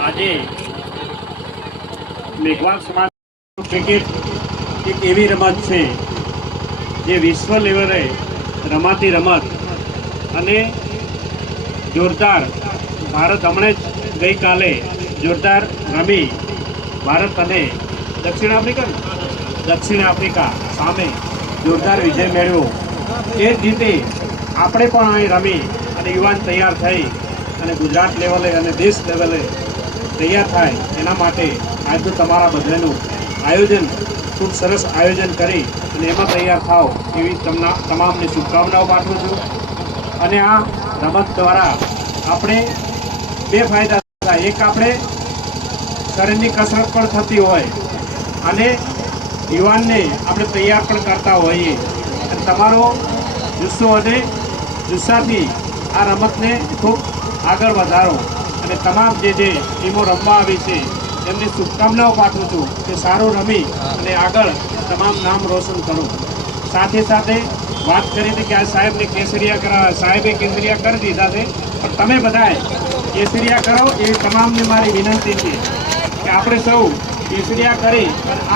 આજે મેઘવાલ સમાજ ક્રિકેટ એક એવી રમત છે જે વિશ્વ લેવલે રમાતી રમત અને જોરદાર ભારત હમણાં જ ગઈકાલે જોરદાર રમી ભારત અને દક્ષિણ આફ્રિકા સામે જોરદાર વિજય મેળવ્યો। એ જ રીતે આપણે પણ અહીં રમી અને યુવાન તૈયાર થઈ અને ગુજરાત લેવલે અને દેશ લેવલે તૈયાર થાય એના માટે આજનું તમારા બધાનું આયોજન ખૂબ સરસ આયોજન કરી અને એમાં તૈયાર થાવ એવી તમામને શુભકામનાઓ પાઠવું છું। અને આ રમત દ્વારા આપણે બે ફાયદા થાય। એક આપણે શરીરની કસરત પણ થતી હોય અને યુવાનને આપણે તૈયાર પણ કરતા હોઈએ અને તમારો જુસ્સો અને જુસ્સાથી આ રમતને ખૂબ આગળ વધારો અને તમામ જે ટીમો રમવા આવી છે એમને શુભકામનાઓ પાઠવું છું કે સારું રમી અને આગળ તમામ નામ રોશન કરો। સાથે સાથે વાત કરી હતી કે આ સાહેબે કેસરિયા કરી દીધા છે, પણ તમે બધાએ કેસરિયા કરો એવી તમામને મારી વિનંતી છે કે આપણે સૌ કેસરિયા કરી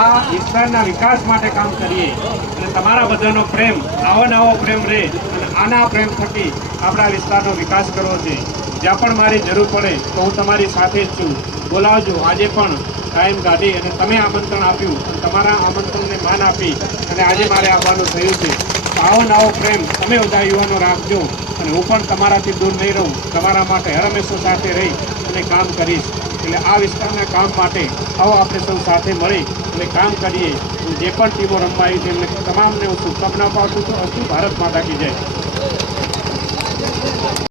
આ વિસ્તારના વિકાસ માટે કામ કરીએ અને તમારા બધાનો પ્રેમ આવો પ્રેમ રહે અને આના પ્રેમ થકી આપણા વિસ્તારનો વિકાસ કરવો છે। જ્યાં પણ મારી જરૂર પડે તો હું તમારી સાથે જ છું, બોલાવજો। આજે પણ ટાઈમ કાઢી અને તમે આમંત્રણ આપ્યું અને તમારા આમંત્રણને માન આપી અને આજે મારે આવવાનું થયું છે। આવો પ્રેમ તમે બધા યુવાનો રાખજો અને હું પણ તમારાથી દૂર નહીં રહું, તમારા માટે હંમેશા સાથે રહી અને કામ કરીશ। એટલે આ વિસ્તારના કામ માટે આવો આપણે સૌ સાથે મળી અને કામ કરીએ। જે પણ ટીમો રમવા આવી છે એમને તમામને હું શુભકામનાઓ પાઠવું છું। ભારત માતા કી જય।